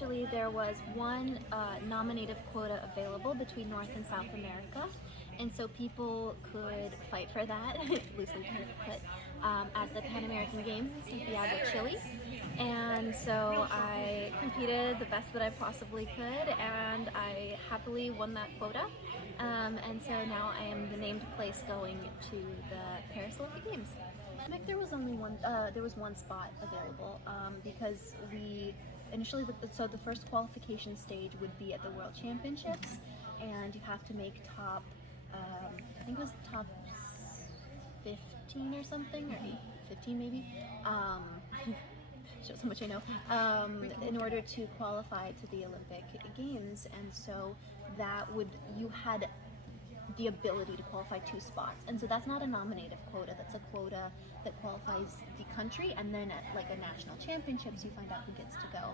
Actually, there was one nominative quota available between North and South America, and so people could fight for that, loosely put, at the Pan American Games in Santiago, Chile. And so I competed the best that I possibly could, and I happily won that quota. And so now I am the named place going to the Paris Olympic Games. There was only one spot available because we initially, so the first qualification stage would be at the World Championships, and you have to make top, I think it was top 15 or something, or 15 maybe. Shows how much I know. In order to qualify to the Olympic Games, and so that would, you had the ability to qualify 2 spots, and so that's not a nominative quota, that's a quota that qualifies the country, and then at like a national championships you find out who gets to go.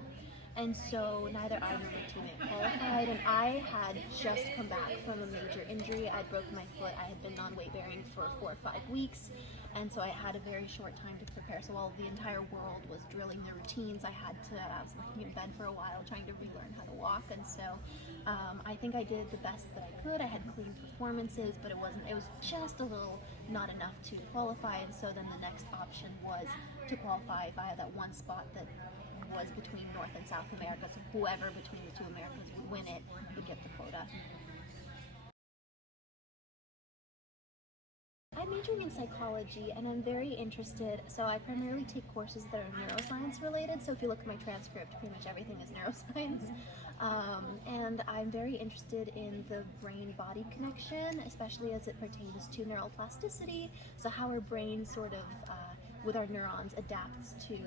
And so neither I nor my teammate qualified, and I had just come back from a major injury. I broke my foot. I had been non-weight bearing for 4 or 5 weeks, and so I had a very short time to prepare. So while the entire world was drilling their routines, I was lying in bed for a while trying to relearn how to walk. And so I think I did the best that I could. I had clean performances, but it was just a little not enough to qualify. And so then the next option was to qualify via that one spot that was between North and South America, so whoever between the 2 Americas would win it would get the quota. I'm majoring in psychology, and I'm very interested, so I primarily take courses that are neuroscience related, so if you look at my transcript, pretty much everything is neuroscience. And I'm very interested in the brain-body connection, especially as it pertains to neuroplasticity, so how our brain sort of, with our neurons, adapts to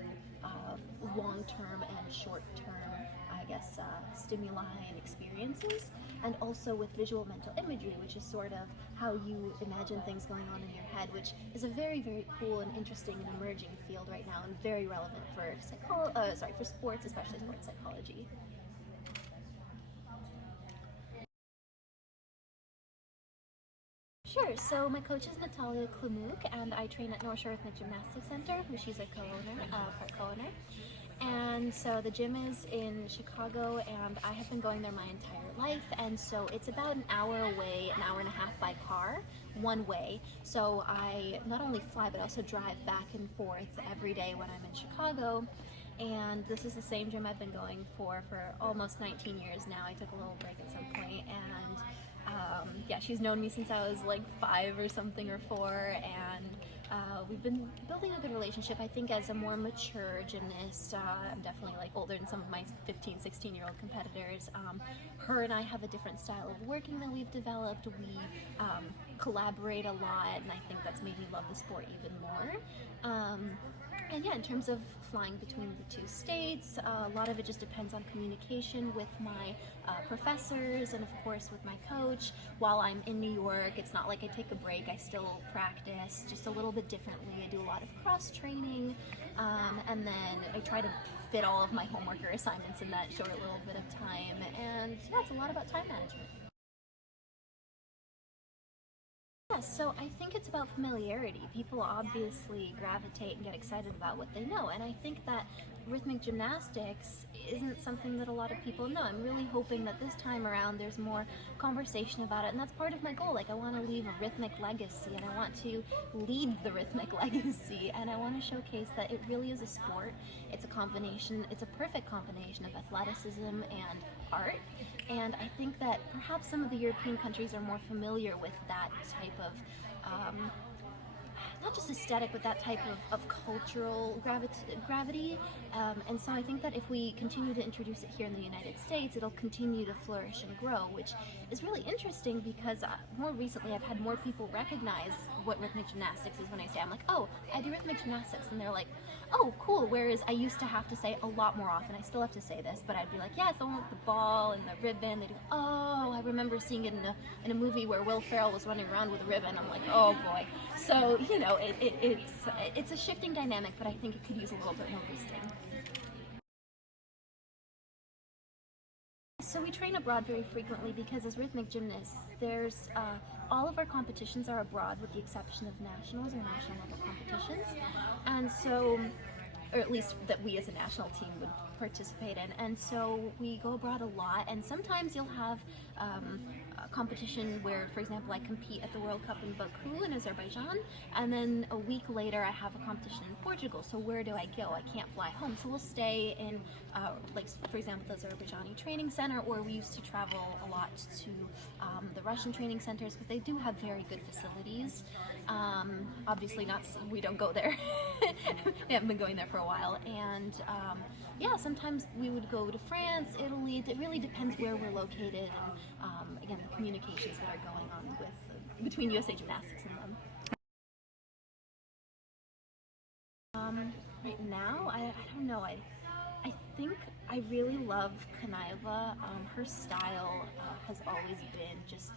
long-term and short-term, I guess, stimuli and experiences, and also with visual mental imagery, which is sort of how you imagine things going on in your head, which is a very, very cool and interesting and emerging field right now, and very relevant for for sports, especially sports psychology. Sure, so my coach is Natalia Klimuk, and I train at North Shore Rhythmic Gymnastic Center, who she's a part co-owner. And so the gym is in Chicago, and I have been going there my entire life, and so it's about an hour away, an hour and a half by car, one way. So I not only fly, but also drive back and forth every day when I'm in Chicago. And this is the same gym I've been going for almost 19 years now. I took a little break at some point, and yeah, she's known me since I was like 5 or something, or 4, and we've been building a good relationship. I think as a more mature gymnast, I'm definitely like older than some of my 15, 16-year-old competitors. Her and I have a different style of working that we've developed. We collaborate a lot, and I think that's made me love the sport even more. And yeah, in terms of flying between the 2 states, a lot of it just depends on communication with my professors and of course with my coach. While I'm in New York, it's not like I take a break, I still practice just a little bit differently. I do a lot of cross training, and then I try to fit all of my homework or assignments in that short little bit of time, and yeah, it's a lot about time management. Yeah, so I think it's about familiarity. People obviously gravitate and get excited about what they know, and I think that rhythmic gymnastics isn't something that a lot of people know. I'm really hoping that this time around there's more conversation about it, and that's part of my goal. Like, I want to leave a rhythmic legacy, and I want to lead the rhythmic legacy, and I want to showcase that it really is a sport. It's a combination, it's a perfect combination of athleticism and art, and I think that perhaps some of the European countries are more familiar with that type of not just aesthetic, but that type of cultural gravity. And so I think that if we continue to introduce it here in the United States, it'll continue to flourish and grow, which is really interesting because more recently I've had more people recognize what rhythmic gymnastics is when I say, I'm like, oh, I do rhythmic gymnastics, and they're like, oh, cool, whereas I used to have to say a lot more often, I still have to say this, but I'd be like, yeah, it's the one with the ball and the ribbon. They do, oh, I remember seeing it in a movie where Will Ferrell was running around with a ribbon. I'm like, oh boy. So, you know, it's a shifting dynamic, but I think it could use a little bit more boosting. So we train abroad very frequently because as rhythmic gymnasts, there's all of our competitions are abroad with the exception of nationals or national level competitions, and so, or at least that we as a national team would participate in. And so we go abroad a lot, and sometimes you'll have a competition where, for example, I compete at the World Cup in Baku in Azerbaijan, and then a week later I have a competition in Portugal. So where do I go? I can't fly home, so we'll stay in like, for example, the Azerbaijani training center, or we used to travel a lot to the Russian training centers, because they do have very good facilities. Obviously not, we don't go there. We haven't been going there for a while. And yeah, sometimes we would go to France, Italy. It really depends where we're located, and again, the communications that are going on with between USA Gymnastics and them. Right now, I don't know. I think I really love Kanaiva. Her style has always been just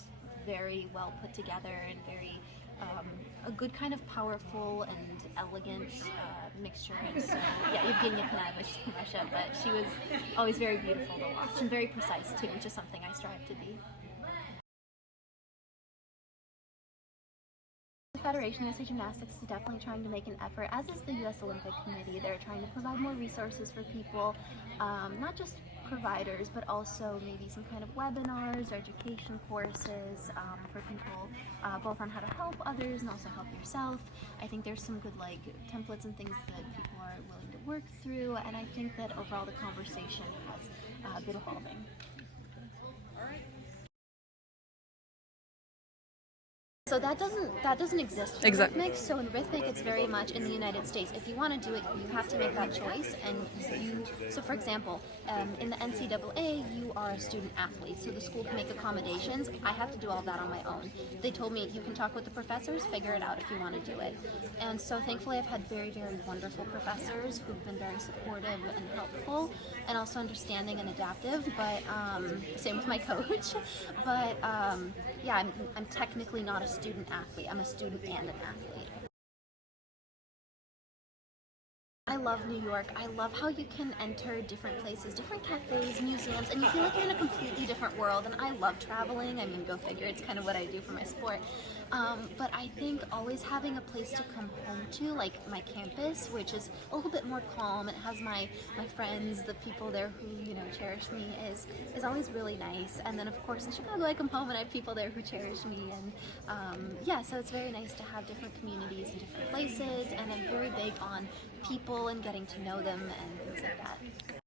very well put together and very a good kind of powerful and elegant mixture. And so, yeah, Evgenia Kanaiva, she's from Russia, but she was always very beautiful to watch and very precise too, which is something I strive to be. The Federation USA Gymnastics is definitely trying to make an effort, as is the US Olympic Committee. They're trying to provide more resources for people, not just providers, but also maybe some kind of webinars or education courses for people, both on how to help others and also help yourself. I think there's some good like templates and things that people are willing to work through, and I think that overall the conversation has been evolving. So that doesn't exist for Rythmique. So in Rythmique, it's very much in the United States. If you want to do it, you have to make that choice. And so for example, in the NCAA, you are a student athlete, so the school can make accommodations. I have to do all that on my own. They told me you can talk with the professors, figure it out if you want to do it. And so thankfully, I've had very, very wonderful professors who've been very supportive and helpful, and also understanding and adaptive. But same with my coach. But yeah, I'm technically not a student athlete. I'm a student and an athlete. I love New York. I love how you can enter different places, different cafes, museums, and you feel like you're in a completely different world. And I love traveling. I mean, go figure, it's kind of what I do for my sport. But I think always having a place to come home to, like my campus, which is a little bit more calm, it has my friends, the people there who, you know, cherish me, is always really nice. And then of course in Chicago I come home and I have people there who cherish me, and yeah, so it's very nice to have different communities in different places, and I'm very big on people and getting to know them and things like that.